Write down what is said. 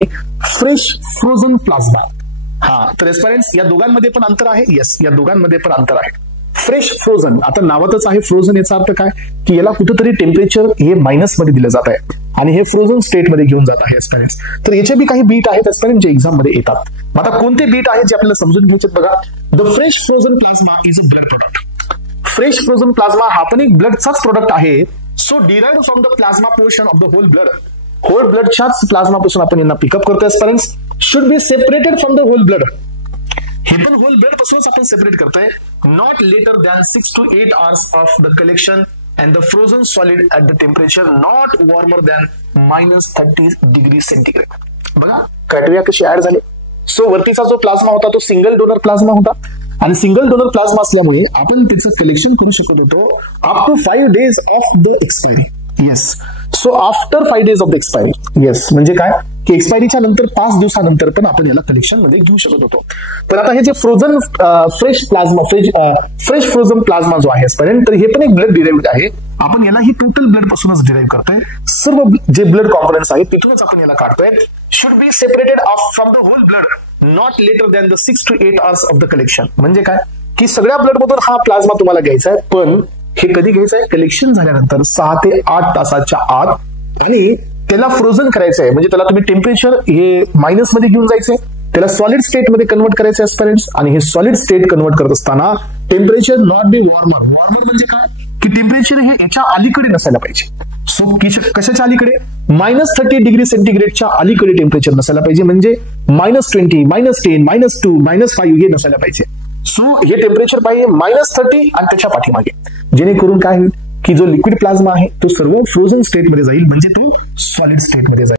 Fresh frozen plasma. हा, तर एस्पायरंट्स या दोघांमध्ये पण अंतर आहे. येस, या दोघांमध्ये पण अंतर आहे. फ्रेश फ्रोझन, आता नावातच आहे फ्रोझन, याचा अर्थ काय की याला कुठेतरी टेम्परेचर हे मायनस मध्ये दिलं जात आहे आणि हे फ्रोझन स्टेट मध्ये घेऊन जात आहे एस्पायरंट्स. तर याचे बी काही बीट आहेत एस्पायरंट जे एक्झाम मध्ये येतात. आता कोणते बीट आहेत जे आपल्याला समजून घ्यायचे बघा. The fresh frozen plasma is a blood product. Fresh frozen plasma हा पण एक ब्लडचाच प्रोडक्ट आहे. So derived from the plasma portion of the whole blood. Whole ब्लडच्याच प्लाझ्मा पासून आपण यांना पिकअप करतो aspirants. Should be separated from the whole blood. हे पण होल ब्लड पासूनच आपण सेपरेट करतोय. Not later than 6 to 8 hours of the collection and the frozen solid at the temperature not warmer than -30 degree centigrade. बघा criteria कशी add झाले. So वरतीचा जो plasma होता तो सिंगल डोनर प्लाझ्मा होता आणि सिंगल डोनर प्लाझ्मा असल्यामुळे आपण त्याचं कलेक्शन करू शकत होतो up to 5 days of the expiry. Yes, so after 5 days of the expiry. Yes, म्हणजे काय की एक्सपायरीच्या नंतर 5 दिवसानंतर पण आपण याला कलेक्शन मध्ये घेऊ शकत होतो. तर आता हे जे frozen fresh plasma fresh frozen plasma जो आहे एस्पायरंट, तर हे पण एक ब्लड डिराइव्ड आहे. आपण याला ही टोटल ब्लड पासूनच डिराइव्ह करतोय. सर्व जे ब्लड कॉम्पोनंट्स आहेत तिथूनच आपण याला काढतोय. Should be separated of from the whole blood not later than the 6 to 8 hours of the collection. म्हणजे काय की सगळ्या ब्लड मधून हा प्लाझ्मा तुम्हाला घ्यायचा आहे, पण हे कधी घ्यायचं आहे कलेक्शन झाल्यानंतर 6 ते 8 तासाच्या आत, आणि त्याला फ्रोझन करायचं आहे. म्हणजे त्याला तुम्ही टेम्परेचर हे मायनस मध्ये घेऊन जायचंय, त्याला सॉलिड स्टेट मध्ये कन्वर्ट करायचं एस्पायरंट्स. आणि हे सॉलिड स्टेट कन्वर्ट करत असताना temperature not be warmer. Warmer म्हणजे काय की टेम्परेचर हे याच्या अलीकडे नसायला पाहिजे. सो कशाच्या अलीकडे -30 डिग्री सेंटीग्रेडच्या अलीकडे टेम्परेचर नसायला पाहिजे. म्हणजे -20 -10 -2 -5 हे नसायला पाहिजे. सो हे टेम्परेचर पाहिजे -30 आणि त्याच्या पाठीमागे, जेणेकरून काय होईल की जो लिक्विड प्लाझ्मा आहे तो सर्व फ्रोझन स्टेट मध्ये जाईल, म्हणजे तो सॉलिड स्टेट मध्ये जाईल.